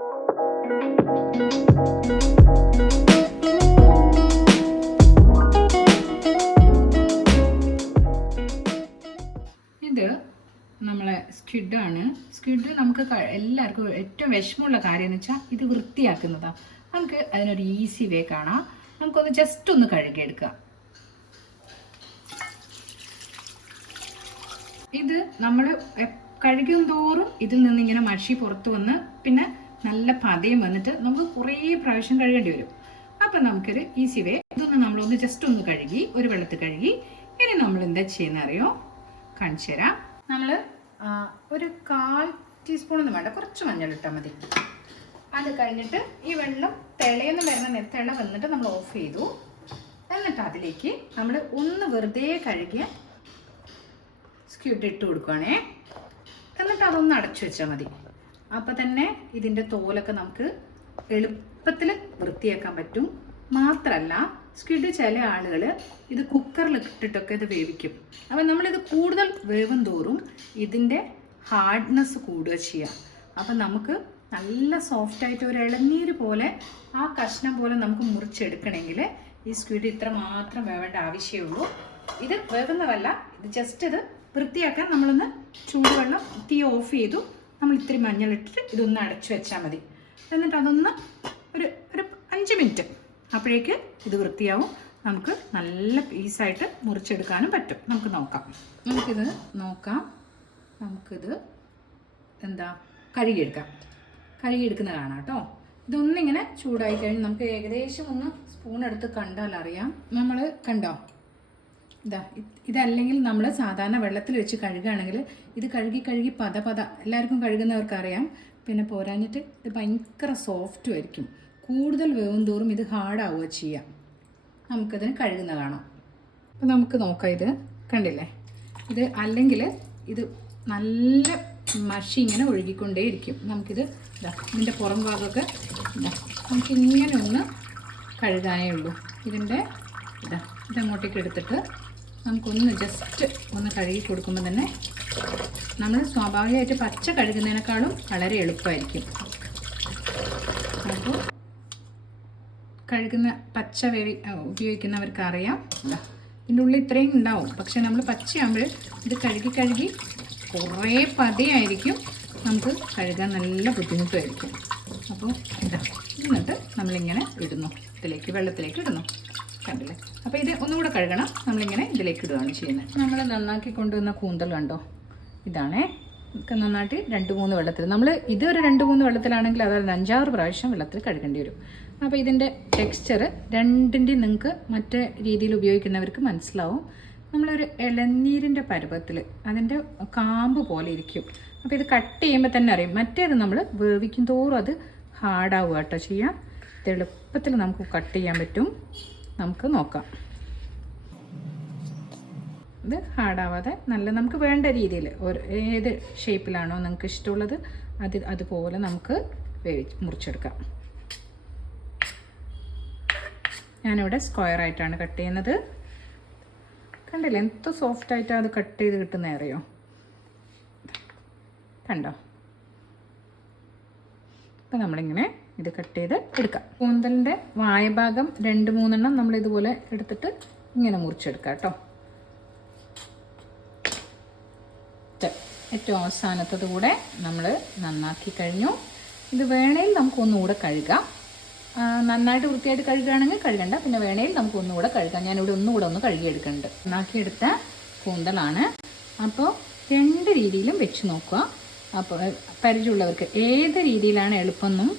ഇത് നമ്മളെ സ്ക്വിഡാണ്. സ്ക്വിഡ് നമുക്ക് എല്ലാവർക്കും ഏറ്റവും വിഷമമുള്ള കാര്യം എന്ന് വെച്ചാൽ ഇത് വൃത്തിയാക്കുന്നതാണ്. നമുക്ക് അതിനൊരു ഈസി വേ കാണാം. നമുക്കൊന്ന് ജസ്റ്റ് ഒന്ന് കഴുകിയെടുക്കാം. ഇത് നമ്മൾ കഴുകും തോറും ഇതിൽ നിന്ന് ഇങ്ങനെ മഷി പുറത്ത് വന്ന് പിന്നെ നല്ല പതയും വന്നിട്ട് നമുക്ക് കുറേ പ്രാവശ്യം കഴുകേണ്ടി വരും. അപ്പം നമുക്കൊരു ഈസി വേ, ഇതൊന്ന് നമ്മളൊന്ന് ജസ്റ്റ് ഒന്ന് കഴുകി ഒരു വെള്ളത്തിൽ കഴുകി ഇനി നമ്മൾ എന്താ ചെയ്യുന്ന അറിയോ, കാണിച്ചു തരാം. നമ്മൾ ഒരു 1/4 ടീസ്പൂണൊന്നും വേണ്ട, കുറച്ച് മഞ്ഞൾ ഇട്ടാൽ മതി. അത് കഴിഞ്ഞിട്ട് ഈ വെള്ളം തിളയെന്ന് വരുന്ന തിള വന്നിട്ട് നമ്മൾ ഓഫ് ചെയ്തു. എന്നിട്ട് അതിലേക്ക് നമ്മൾ ഒന്ന് വെറുതെ കഴുകിയ സ്ക്വിഡ് ഇട്ട് കൊടുക്കുകയാണേ. എന്നിട്ട് അതൊന്ന് അടച്ചു വെച്ചാൽ മതി. അപ്പം തന്നെ ഇതിൻ്റെ തോലൊക്കെ നമുക്ക് എളുപ്പത്തിൽ വൃത്തിയാക്കാൻ പറ്റും. മാത്രമല്ല സ്ക്വിഡ് ചില ആളുകൾ ഇത് കുക്കറിൽ ഇട്ടിട്ടൊക്കെ ഇത് വേവിക്കും. അപ്പം നമ്മളിത് കൂടുതൽ വേവും തോറും ഇതിൻ്റെ ഹാർഡ്നെസ് കൂടുക ചെയ്യുക. അപ്പം നമുക്ക് നല്ല സോഫ്റ്റായിട്ട് ഒരു ഇളനീര് പോലെ ആ കഷ്ണം പോലെ നമുക്ക് മുറിച്ചെടുക്കണമെങ്കിൽ ഈ സ്ക്വിഡ് ഇത്ര മാത്രം വേവേണ്ട ആവശ്യമേ. ഇത് വേവുന്നതല്ല, ഇത് ജസ്റ്റ് ഇത് വൃത്തിയാക്കാൻ നമ്മളൊന്ന് ചൂടുവെള്ളം തീ ഓഫ് ചെയ്തു നമ്മൾ ഇത്തിരി മഞ്ഞളിട്ടിട്ട് ഇതൊന്ന് അടച്ചു വെച്ചാൽ മതി. എന്നിട്ട് അതൊന്ന് ഒരു 5 മിനിറ്റ് അപ്പോഴേക്ക് ഇത് വൃത്തിയാവും. നമുക്ക് നല്ല പീസായിട്ട് മുറിച്ചെടുക്കാനും പറ്റും. നമുക്കിത് നോക്കാം. നമുക്കിത് കഴുകിയെടുക്കുന്ന കാണാം കേട്ടോ. ഇതൊന്നിങ്ങനെ ചൂടായി കഴിഞ്ഞ് നമുക്ക് ഏകദേശം ഒന്ന് സ്പൂൺ എടുത്ത് കണ്ടാൽ അറിയാം. നമ്മൾ കണ്ടോ, ഇതല്ലെങ്കിൽ നമ്മൾ സാധാരണ വെള്ളത്തിൽ വെച്ച് കഴുകുകയാണെങ്കിൽ ഇത് കഴുകി പത എല്ലാവർക്കും കഴുകുന്നവർക്ക് അറിയാം. പിന്നെ പോരാഞ്ഞിട്ട് ഇത് ഭയങ്കര സോഫ്റ്റും ആയിരിക്കും. കൂടുതൽ വേവും തോറും ഇത് ഹാർഡാവുക ചെയ്യാം. നമുക്കിതിന് കഴുകുന്ന കാണാം. അപ്പോൾ നമുക്ക് നോക്കാം. ഇത് കണ്ടില്ലേ, ഇത് അല്ലെങ്കിൽ ഇത് നല്ല മഷി ഇങ്ങനെ ഒഴുകിക്കൊണ്ടേയിരിക്കും. നമുക്കിത് ഇതിൻ്റെ പുറം ഭാഗമൊക്കെ നമുക്കിങ്ങനെ ഒന്ന് കഴുകാനേ ഉള്ളൂ. ഇതങ്ങോട്ടേക്ക് എടുത്തിട്ട് നമുക്കൊന്ന് ജസ്റ്റ് ഒന്ന് കഴുകി കൊടുക്കുമ്പോൾ തന്നെ നമ്മൾ സ്വാഭാവികമായിട്ട് പച്ച കഴുകുന്നതിനേക്കാളും വളരെ എളുപ്പമായിരിക്കും. അപ്പോൾ കഴുകുന്ന പച്ച ഉപയോഗിക്കുന്നവർക്ക് അറിയാം. ഇതിൻ്റെ ഉള്ളിൽ ഇത്രയും ഉണ്ടാവും. പക്ഷേ നമ്മൾ പച്ചയാകുമ്പോൾ ഇത് കഴുകി കുറേ പതയായിരിക്കും. നമുക്ക് കഴുകാൻ നല്ല ബുദ്ധിമുട്ടായിരിക്കും. അപ്പോൾ എന്നിട്ട് നമ്മളിങ്ങനെ വെള്ളത്തിലേക്ക് ഇടുന്നു. കണ്ടില്ലേ? അപ്പോൾ ഇത് ഒന്നുകൂടെ കഴുകണം. നമ്മളിങ്ങനെ ഇതിലേക്ക് ഇടുകയാണ് ചെയ്യുന്നത്. നമ്മൾ നന്നാക്കി കൊണ്ടുവന്ന കൂന്തൽ കണ്ടോ, ഇതാണേ. നന്നായിട്ട് 2-3 വെള്ളത്തിൽ ഇതൊരു 2-3 വെള്ളത്തിലാണെങ്കിൽ അതായത് 5-6 പ്രാവശ്യം വെള്ളത്തിൽ കഴുകേണ്ടി വരും. അപ്പോൾ ഇതിൻ്റെ ടെക്സ്ചർ രണ്ടിൻ്റെയും നിങ്ങൾക്ക് മറ്റേ രീതിയിൽ ഉപയോഗിക്കുന്നവർക്ക് മനസ്സിലാവും. നമ്മളൊരു ഇളനീരിൻ്റെ പരുവത്തിൽ അതിൻ്റെ കാമ്പ് പോലെ ഇരിക്കും. അപ്പോൾ ഇത് കട്ട് ചെയ്യുമ്പോൾ തന്നെ അറിയും. മറ്റേത് നമ്മൾ വേവിക്കും തോറും അത് ഹാർഡാവുക കേട്ടോ ചെയ്യാം. ഇത് എളുപ്പത്തിൽ നമുക്ക് കട്ട് ചെയ്യാൻ പറ്റും. നമുക്ക് നോക്കാം. ഇത് ഹാർഡാവാതെ നമുക്ക് വേണ്ട രീതിയിൽ ഏത് ഷേപ്പിലാണോ നിങ്ങൾക്ക് ഇഷ്ടമുള്ളത് അതുപോലെ നമുക്ക് മുറിച്ചെടുക്കാം. ഞാനിവിടെ സ്ക്വയറായിട്ടാണ് കട്ട് ചെയ്യുന്നത്. കണ്ടില്ലേ എന്ത് സോഫ്റ്റായിട്ടാണ് അത് കട്ട് ചെയ്ത് കിട്ടുന്നത് അറിയോ? കണ്ടോ? അപ്പോൾ നമ്മളിങ്ങനെ ഇത് കട്ട് ചെയ്ത് എടുക്കാം. കൂന്തലിൻ്റെ വായഭാഗം 2-3 എണ്ണം നമ്മളിതുപോലെ എടുത്തിട്ട് ഇങ്ങനെ മുറിച്ചെടുക്കാം കേട്ടോ. ഏറ്റവും അവസാനത്തത് കൂടെ നമ്മൾ നന്നാക്കി കഴിഞ്ഞു. ഇത് വേണേൽ നമുക്കൊന്നുകൂടെ കഴുകാം. നന്നായിട്ട് വൃത്തിയായിട്ട് കഴുകുകയാണെങ്കിൽ കഴുകണ്ട. പിന്നെ വേണേൽ നമുക്ക് ഒന്നുകൂടെ കഴുകാം. ഞാനിവിടെ ഒന്ന് കഴുകിയെടുക്കുന്നുണ്ട്. നന്നാക്കിയെടുത്ത കൂന്തലാണ്. അപ്പോൾ 2 രീതിയിലും വെച്ച് നോക്കുക. അപ്പോൾ പരിചയമുള്ളവർക്ക് ഏത് രീതിയിലാണ് എളുപ്പമെന്നും,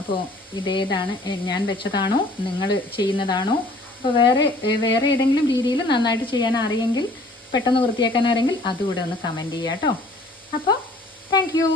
അപ്പോൾ ഇതേതാണ് ഞാൻ വെച്ചതാണോ നിങ്ങൾ ചെയ്യുന്നതാണോ, അപ്പോൾ വേറെ ഏതെങ്കിലും രീതിയിൽ നന്നായിട്ട് ചെയ്യാൻ അറിയെങ്കിൽ പെട്ടെന്ന് വൃത്തിയാക്കാൻ അറിയെങ്കിൽ അതുകൂടെ ഒന്ന് കമൻറ്റ് ചെയ്യാം കേട്ടോ. അപ്പോൾ താങ്ക് യു.